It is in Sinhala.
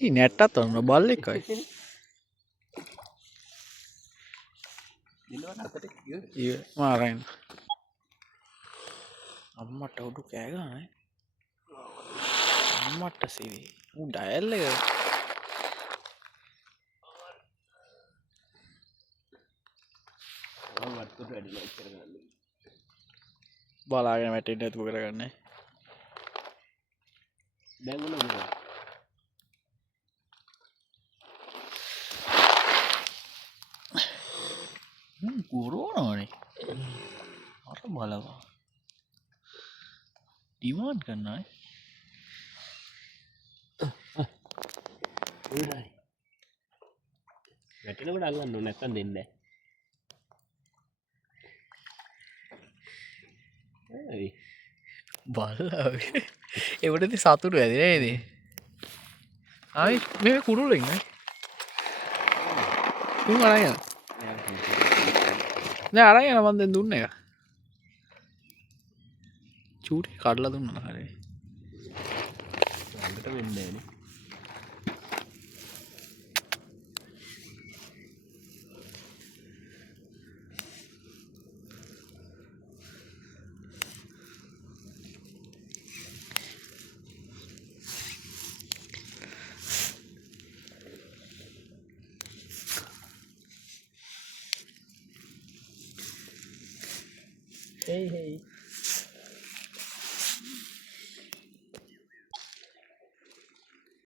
ඊ නැට්ටත් ඔන්න බල්ලෙක්යි. මාරෙන් අම්මට උඩු කෑ ගහන්නේ. අම්මට සිරි. ඌ ඩයල් එක. බලාගෙන වැටෙන්නේ නැතුව කරගන්නේ. දැන් උන මොකද? කොරෝනානේ. අර බලවා. ඩිමාන්ඩ් කරනවා ඈ. වැටෙනකොට අල්ලන්න ඕන නැත්තම් දෙන්නේ නැහැ. බල්ලා ඒවටද සතුරු ඇති නේද? ආයි මේ කුරුල්ලෝ ඉන්නේ. උන් අරගෙන. නෑ අරගෙන මන් දැන් දුන්න එක. චූටි කඩලා දුන්නා හරිය. අපිට වෙන්නේ නෑනේ. Hey, hey.